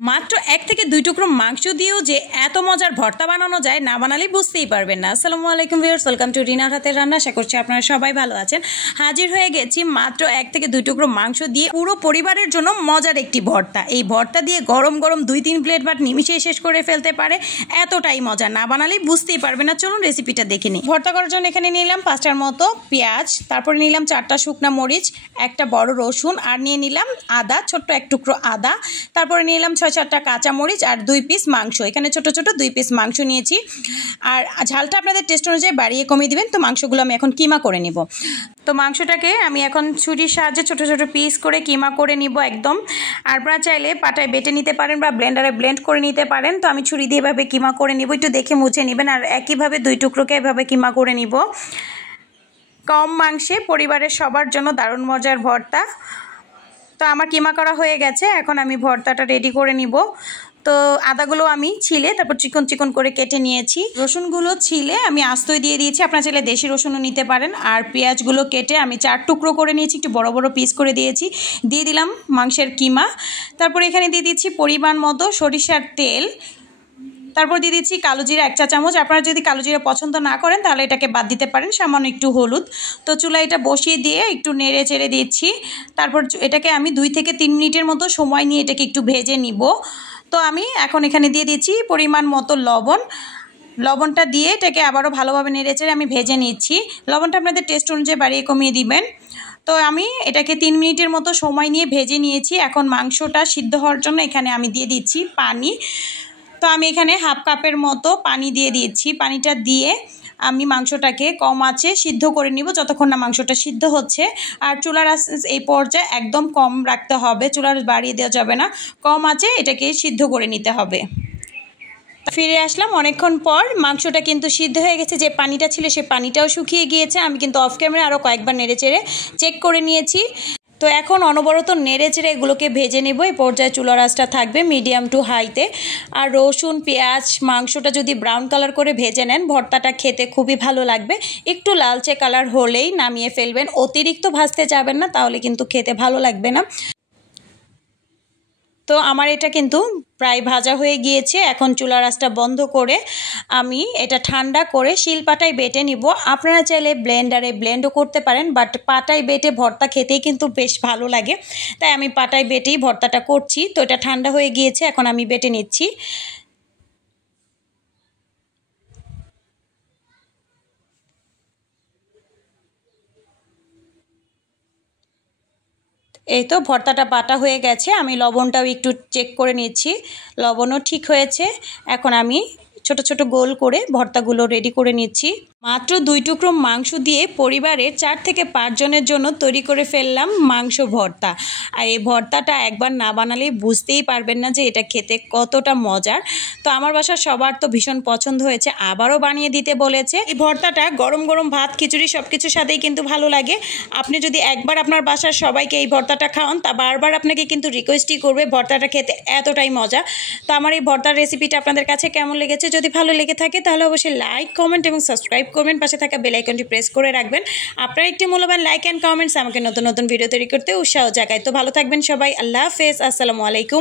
মাত্র 1 থেকে 2 টুকরো মাংস দিয়েও যে এত মজার ভর্তা বানানো যায়, না বানালে বুঝতেই পারবেন না। আসসালামু আলাইকুম ভিউয়ার্স, ওয়েলকাম টু রিনার হাতের রান্না। আশা করছি আপনারা সবাই ভালো আছেন। হাজির হয়ে গেছি মাত্র 1 থেকে 2 টুকরো মাংস দিয়ে পুরো পরিবারের জন্য মজার একটি ভর্তা। এই ভর্তা দিয়ে গরম গরম 2-3 প্লেট ভাত নিমিশেই শেষ করে ফেলতে পারে, এতটাই মজা, না বানালেই বুঝতেই পারবেন না। চলুন রেসিপিটা দেখে নিই। ভর্তা করার জন্য এখানে নিলাম 5টার মতো পেঁয়াজ, তারপরে নিলাম 4টা শুকনা মরিচ, একটা বড় রসুন, আর নিয়ে নিলাম আদা, ছোট্ট এক টুকরো আদা, তারপরে নিলাম 6-7টা কাঁচা মরিচ আর 2 পিস মাংস। এখানে ছোট ছোট 2 পিস মাংস নিয়েছি। আর ঝালটা আপনাদের টেস্ট অনুযায়ী বাড়িয়ে কমিয়ে দিবেন। তো মাংসগুলো আমি এখন কিমা করে নিব। তো মাংসটাকে আমি এখন ছুরির সাহায্যে ছোট ছোট পিস করে কিমা করে নিব একদম। আর আপনারা চাইলে পাটায় বেটে নিতে পারেন বা ব্লেন্ডারে ব্লেন্ড করে নিতে পারেন। তো আমি ছুরি দিয়ে এভাবে কিমা করে নিব, একটু দেখে মুছে নেবেন। আর একইভাবে 2 টুকরোকে এভাবে কিমা করে নিব। কম মাংসে পরিবারের সবার জন্য দারুণ মজার ভর্তা। তো আমার কিমা করা হয়ে গেছে, এখন আমি ভর্তাটা রেডি করে নিব। তো আদাগুলো আমি ছিলে তারপর চিকন চিকন করে কেটে নিয়েছি। রসুনগুলো ছিলে আমি আস্তই দিয়ে দিয়েছি, আপনারা চাইলে দেশি রসুনও নিতে পারেন। আর পেঁয়াজগুলো কেটে আমি 4 টুকরো করে নিয়েছি, একটু বড় বড় পিস করে দিয়েছি। দিয়ে দিলাম মাংসের কিমা, তারপর এখানে দিয়ে দিচ্ছি পরিমাণ মতো সরিষার তেল, তারপর দিয়ে দিচ্ছি কালো জিরা 1 চা চামচ। আপনারা যদি কালো জিরা পছন্দ না করেন তাহলে এটাকে বাদ দিতে পারেন। সামান্য একটু হলুদ। তো চুলায় এটা বসিয়ে দিয়ে একটু নেড়ে চেড়ে দিচ্ছি। তারপর এটাকে আমি 2 থেকে 3 মিনিটের মতো সময় নিয়ে এটাকে একটু ভেজে নিব। তো আমি এখন এখানে দিয়ে দিচ্ছি পরিমাণ মতো লবণ। লবণটা দিয়ে এটাকে আবারও ভালোভাবে নেড়ে চেড়ে আমি ভেজে নিচ্ছি। লবণটা আপনাদের টেস্ট অনুযায়ী বাড়িয়ে কমিয়ে দিবেন। তো আমি এটাকে 3 মিনিটের মতো সময় নিয়ে ভেজে নিয়েছি। এখন মাংসটা সিদ্ধ হওয়ার জন্য এখানে আমি দিয়ে দিচ্ছি পানি। তো আমি এখানে হাফ কাপের মতো পানি দিয়ে দিয়েছি। পানিটা দিয়ে আমি মাংসটাকে কম আঁচে সিদ্ধ করে নিব যতক্ষণ না মাংসটা সিদ্ধ হচ্ছে। আর চুলার আঁচ এই পর্যায়ে একদম কম রাখতে হবে, চুলার বাড়িয়ে দেওয়া যাবে না, কম আঁচে এটাকে সিদ্ধ করে নিতে হবে। ফিরে আসলাম অনেকক্ষণ পর। মাংসটা কিন্তু সিদ্ধ হয়ে গেছে, যে পানিটা ছিল সে পানিটাও শুকিয়ে গিয়েছে। আমি কিন্তু অফ ক্যামেরা আরও কয়েকবার নেড়ে চেড়ে চেক করে নিয়েছি। তো এখন অনবরত নেড়ে চেড়ে এগুলোকে ভেজে নেব। এই পর্যায়ে চুলার আঁচটা থাকবে মিডিয়াম টু হাইতে। আর রসুন পেঁয়াজ মাংসটা যদি ব্রাউন কালার করে ভেজে নেন, ভর্তাটা খেতে খুবই ভালো লাগবে। একটু লালচে কালার হলেই নামিয়ে ফেলবেন, অতিরিক্ত ভাজতে যাবেন না, তাহলে কিন্তু খেতে ভালো লাগবে না। তো আমার এটা কিন্তু প্রায় ভাজা হয়ে গিয়েছে। এখন চুলার আঁচটা বন্ধ করে আমি এটা ঠান্ডা করে শিলপাটায় বেটে নিব। আপনারা চাইলে ব্লেন্ডারে ব্লেন্ডও করতে পারেন, বাট পাটায় বেটে ভর্তা খেতেই কিন্তু বেশ ভালো লাগে, তাই আমি পাটায় বেটেই ভর্তাটা করছি। তো এটা ঠান্ডা হয়ে গিয়েছে, এখন আমি বেটে নিচ্ছি। এই তো ভর্তাটা বাটা হয়ে গেছে। আমি লবণটাও একটু চেক করে নিচ্ছি, লবণও ঠিক হয়েছে। এখন আমি ছোট ছোট গোল করে ভর্তাগুলো রেডি করে নিচ্ছি। মাত্র 2 টুকরো মাংস দিয়ে পরিবারের 4 থেকে 5 জনের জন্য তৈরি করে ফেললাম মাংস ভর্তা। আর এই ভর্তাটা একবার না বানালেই বুঝতেই পারবেন না যে এটা খেতে কতটা মজার। তো আমার বাসার সবার তো ভীষণ পছন্দ হয়েছে, আবারও বানিয়ে দিতে বলেছে। এই ভর্তাটা গরম গরম ভাত খিচুড়ি সব কিছুর সাথেই কিন্তু ভালো লাগে। আপনি যদি একবার আপনার বাসার সবাইকে এই ভর্তাটা খাওয়ান, তা বারবার আপনাকে কিন্তু রিকোয়েস্টই করবে। ভর্তাটা খেতে এতটাই মজা। তো আমার এই ভর্তার রেসিপিটা আপনাদের কাছে কেমন লেগেছে? যদি ভালো লেগে থাকে তাহলে অবশ্যই লাইক কমেন্ট এবং সাবস্ক্রাইব করবেন, পাশে থাকা বেল আইকনটি প্রেস করে রাখবেন। আপনার একটি মূল্যবান লাইক অ্যান্ড কমেন্টস আমাকে নতুন নতুন ভিডিও তৈরি করতে উৎসাহ জাগায়। তো ভালো থাকবেন সবাই। আল্লাহ হাফেজ, আসসালামু আলাইকুম।